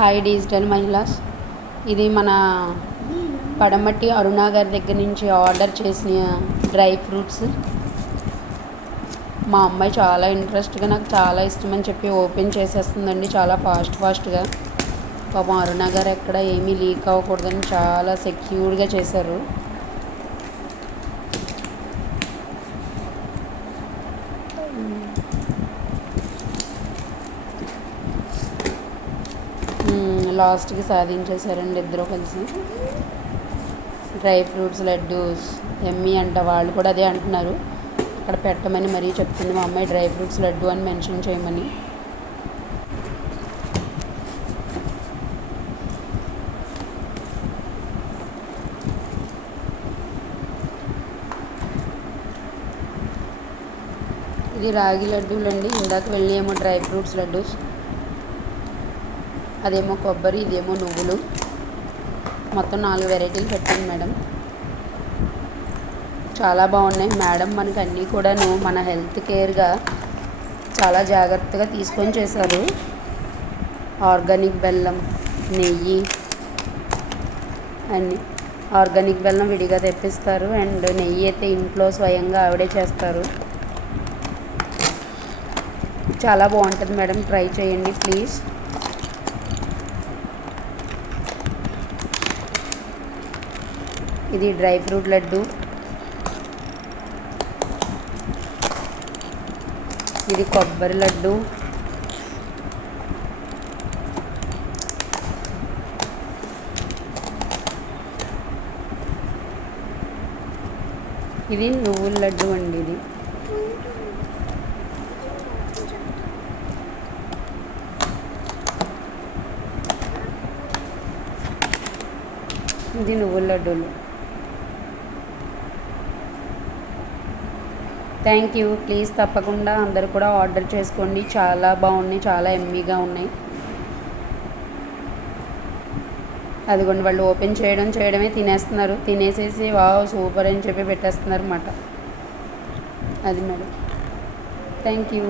Hi digital మహిళాస్. ఇది మన పడమటి అరుణ గారి దగ్గర నుంచి ఆర్డర్ చేసిన డ్రై ఫ్రూట్స్. మా అమ్మాయి చాలా ఇంట్రెస్ట్గా నాకు చాలా ఇష్టమని చెప్పి ఓపెన్ చేసేస్తుందండి, చాలా ఫాస్ట్గా. పాపం అరుణ గారు ఎక్కడ ఏమీ లీక్ అవ్వకూడదని చాలా సెక్యూర్గా చేశారు. లాస్ట్కి సాధించేశారండి ఇద్దరు కలిసి. డ్రై ఫ్రూట్స్ లడ్డూస్ ఎమ్మీ అంట, వాళ్ళు కూడా అదే అంటున్నారు. అక్కడ పెట్టమని మరీ చెప్తుంది మా అమ్మాయి, డ్రై ఫ్రూట్స్ లడ్డు అని మెన్షన్ చేయమని. ఇది రాగి లడ్డూలు అండి. ఇందాక వెళ్ళి ఏమో డ్రై ఫ్రూట్స్ లడ్డూస్, అదేమో కొబ్బరి, ఇదేమో నువ్వులు. మొత్తం 4 వెరైటీలు పెట్టాను మేడం. చాలా బాగున్నాయి మేడం. మనకి అన్నీ కూడాను మన హెల్త్ కేర్గా చాలా జాగ్రత్తగా తీసుకొని చేశారు. ఆర్గానిక్ బెల్లం, నెయ్యి అన్నీ. ఆర్గానిక్ బెల్లం విడిగా తెప్పిస్తారు, అండ్ నెయ్యి అయితే ఇంట్లో స్వయంగా ఆవిడే చేస్తారు. చాలా బాగుంటుంది మేడం, ట్రై చేయండి ప్లీజ్. ఇది డ్రై ఫ్రూట్ లడ్డు, ఇది కొబ్బరి లడ్డు, ఇది నువ్వుల లడ్డు అండి. ఇది నువ్వుల లడ్డూలు. Thank you. ప్లీజ్ తప్పకుండా అందరు కూడా ఆర్డర్ చేసుకోండి. చాలా బాగున్నాయి, చాలా ఎమ్మీగా ఉన్నాయి. అదిగోండి, వాళ్ళు ఓపెన్ చేయడమే తినేస్తున్నారు. తినేసేసి వావ్ సూపర్ అని చెప్పి పెట్టేస్తున్నారు అన్నమాట. అది మేడం. Thank you.